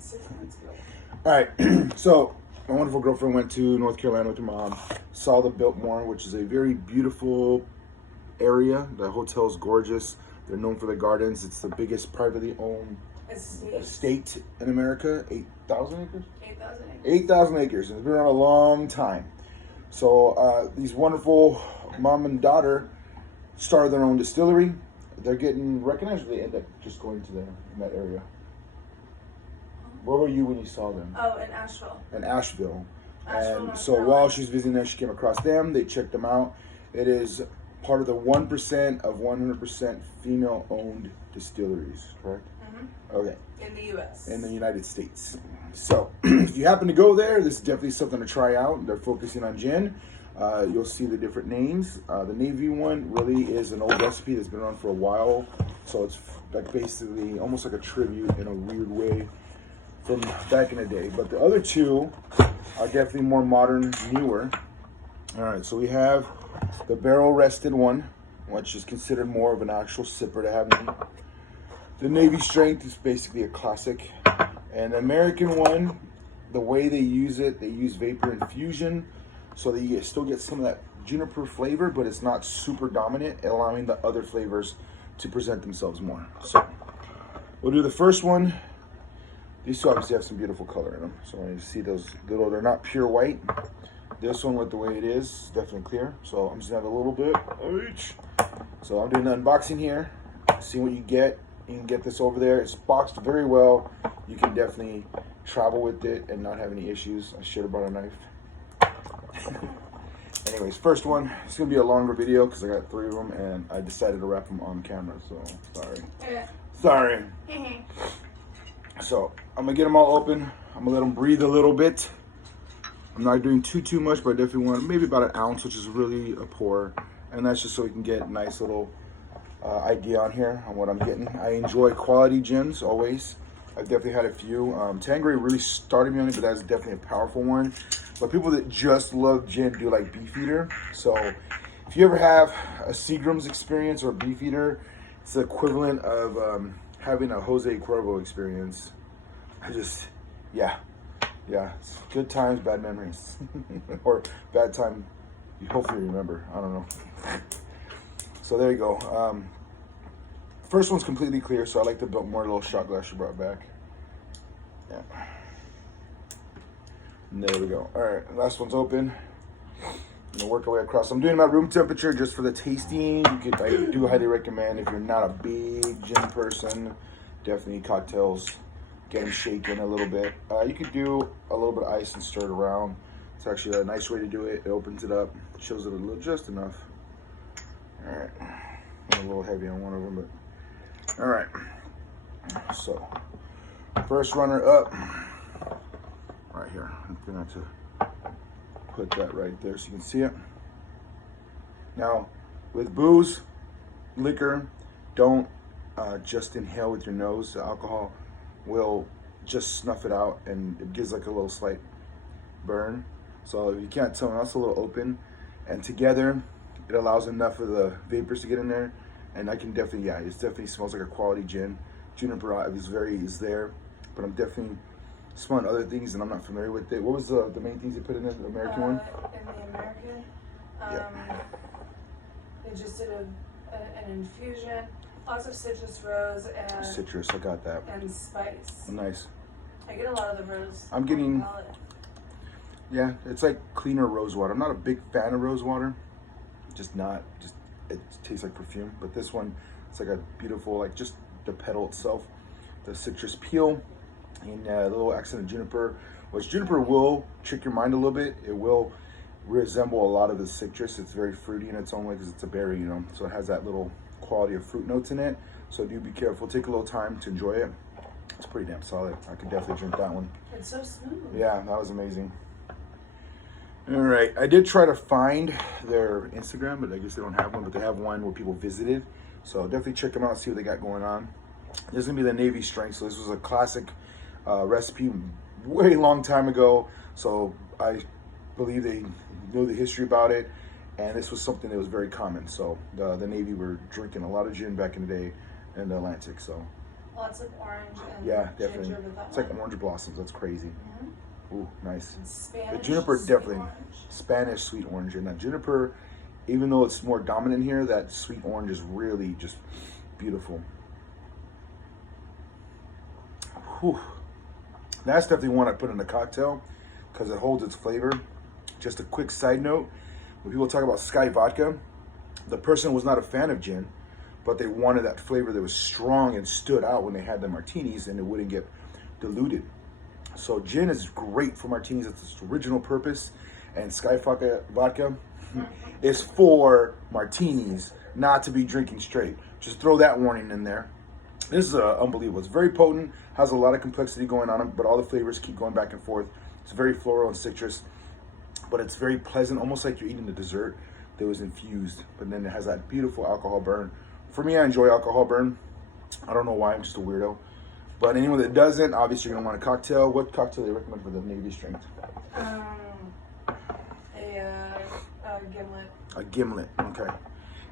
6 months ago. All right, so my wonderful girlfriend went to North Carolina with her mom, saw the Biltmore, which is a very beautiful area. The hotel's gorgeous. They're known for the gardens. It's the biggest privately owned estate in America. 8,000 acres? 8,000 acres. 8,000 acres. And it's been around a long time. So these wonderful mom and daughter started their own distillery. They're getting recognized, or they end up just going to in that area? Where were you when you saw them? Oh, in Asheville. In Asheville. And North so Caroline. while she's visiting there, she came across them. They checked them out. It is part of the 1% of 100% female-owned distilleries, correct? Mm-hmm. Okay. In the U.S. In the United States. So if you happen to go there, this is definitely something to try out. They're focusing on gin. You'll see the different names. The Navy one really is an old recipe that's been around for a while. So it's like basically almost like a tribute in a weird way from back in the day. But the other two are definitely more modern, newer. All right, so we have the barrel rested one, which is considered more of an actual sipper to have in. The Navy strength is basically a classic. And the American one, the way they use it, they use vapor infusion, so that you still get some of that juniper flavor, but it's not super dominant, allowing the other flavors to present themselves more. So we'll do the first one. These two obviously have some beautiful color in them. So when you see those little, they're not pure white. This one, with the way it is definitely clear. So I'm just gonna have a little bit of each. So I'm doing the unboxing here. See what you get. You can get this over there. It's boxed very well. You can definitely travel with it and not have any issues. I should have brought a knife. Anyways, first one. It's gonna be a longer video because I got 3 of them and I decided to wrap them on camera. So sorry. Sorry. So I'm gonna get them all open. I'm gonna let them breathe a little bit. I'm not doing too much, but I definitely want maybe about an ounce, which is really a pour, and that's just so we can get a nice little idea on here on what I'm getting. I enjoy quality gins always. I've definitely had a few. Tanqueray really started me on it, but that's definitely a powerful one. But people that just love gin do like Beefeater. So if you ever have a Seagram's experience or a Beefeater, it's the equivalent of having a Jose Cuervo experience. Yeah, it's good times, bad memories. Or bad time, you hopefully remember, I don't know. So there you go. First one's completely clear, so I like the Biltmore little shot glass you brought back. Yeah. And there we go. All right, last one's open. I'm gonna work our way across. I'm doing my room temperature just for the tasting. I do highly recommend, if you're not a big gin person, definitely cocktails, get them shaken a little bit. You could do a little bit of ice and stir it around. It's actually a nice way to do it. It opens it up, chills it a little, just enough. All right, I'm a little heavy on one of them, but all right. So first runner up, right here. I'm gonna have to put that right there so you can see it. Now, with booze, liquor, don't just inhale with your nose. The alcohol will just snuff it out, and it gives like a little slight burn. So if you can't tell, that's a little open, and together it allows enough of the vapors to get in there. And I can definitely, it definitely smells like a quality gin. Juniper is there, but I'm definitely smelling other things and I'm not familiar with it. What was the main things they put in there, the American one? In the American, they just did an infusion, lots of citrus rose and citrus, I got that. And spice. Nice. I get a lot of the rose. I'm getting, it's like cleaner rose water. I'm not a big fan of rose water. It tastes like perfume. But this one, it's like a beautiful, like just the petal itself, the citrus peel, and a little accent of juniper, which juniper will trick your mind a little bit. It will resemble a lot of the citrus. It's very fruity in its own way because it's a berry, you know, so it has that little quality of fruit notes in it. So do be careful. Take a little time to enjoy it. It's pretty damn solid. I could definitely drink that one. It's so smooth. Yeah, that was amazing. All right, I did try to find their Instagram, but I guess they don't have one, but they have one where people visited. So definitely check them out, see what they got going on. This is gonna be the Navy strength. So this was a classic recipe way long time ago. So I believe they know the history about it. And this was something that was very common. So the Navy were drinking a lot of gin back in the day in the Atlantic. So Lots of orange and Yeah, definitely. ginger with that It's one. like orange blossoms. That's crazy. Ooh, nice. And The Spanish juniper sweet definitely orange. Spanish sweet orange, and that juniper, even though it's more dominant here, that sweet orange is really just beautiful. Whew. That's definitely one I put in a cocktail because it holds its flavor. Just a quick side note: when people talk about Sky vodka, the person was not a fan of gin, but they wanted that flavor that was strong and stood out when they had the martinis, and it wouldn't get diluted. So gin is great for martinis. It's its original purpose, and Sky vodka is for martinis, not to be drinking straight. Just throw that warning in there. This is unbelievable. It's very potent, has a lot of complexity going on, but all the flavors keep going back and forth. It's very floral and citrus, but it's very pleasant, almost like you're eating a dessert that was infused, but then it has that beautiful alcohol burn. For me, I enjoy alcohol burn. I don't know why, I'm just a weirdo. But anyone that doesn't, obviously you're gonna want a cocktail. What cocktail do you recommend for the Navy strength? A gimlet. A gimlet, okay.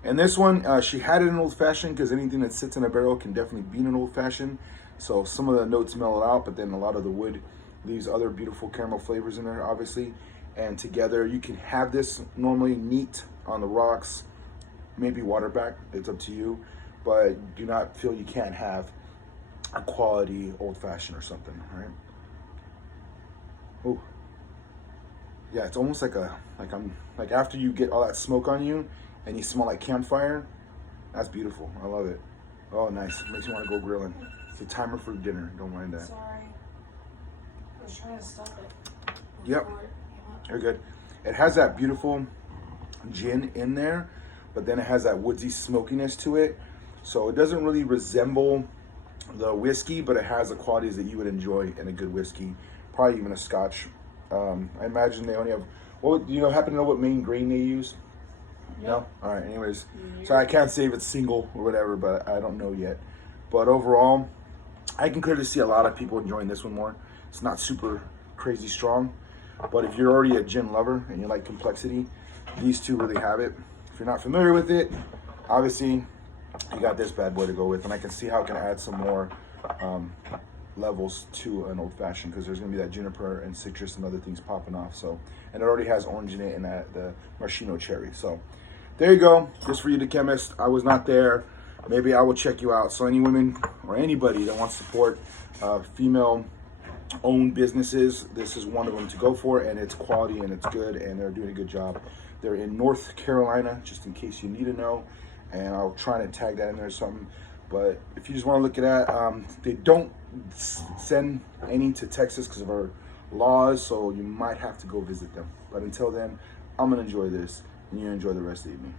And this one, she had it in old fashioned because anything that sits in a barrel can definitely be in an old fashioned. So some of the notes mellow out, but then a lot of the wood leaves other beautiful caramel flavors in there, obviously. And together, you can have this normally neat on the rocks, maybe water back, it's up to you. But do not feel you can't have a quality old fashioned or something, right? Ooh. Yeah, it's almost like like after you get all that smoke on you and you smell like campfire. That's beautiful. I love it. Oh, nice. Makes me want to go grilling. It's a timer for dinner. Don't mind that. Sorry. I was trying to stop it. Yep. You're good. It has that beautiful gin in there, but then it has that woodsy smokiness to it. So it doesn't really resemble the whiskey, but it has the qualities that you would enjoy in a good whiskey, probably even a Scotch. I imagine they only have. Well, do you happen to know what main grain they use? No. All right. Anyways, so I can't say if it's single or whatever, but I don't know yet. But overall, I can clearly see a lot of people enjoying this one more. It's not super crazy strong, but if you're already a gin lover and you like complexity, these two really have it. If you're not familiar with it, obviously you got this bad boy to go with, and I can see how it can add some more levels to an old fashioned because there's gonna be that juniper and citrus and other things popping off. So, and it already has orange in it and the maraschino cherry. So, there you go. Just for you, the chemist. I was not there. Maybe I will check you out. So, any women or anybody that wants to support female-owned businesses, this is one of them to go for, and it's quality and it's good, and they're doing a good job. They're in North Carolina, just in case you need to know. And I'll try to tag that in there or something. But if you just want to look at that, they don't send any to Texas because of our laws, so you might have to go visit them. But until then, I'm going to enjoy this, and you enjoy the rest of the evening.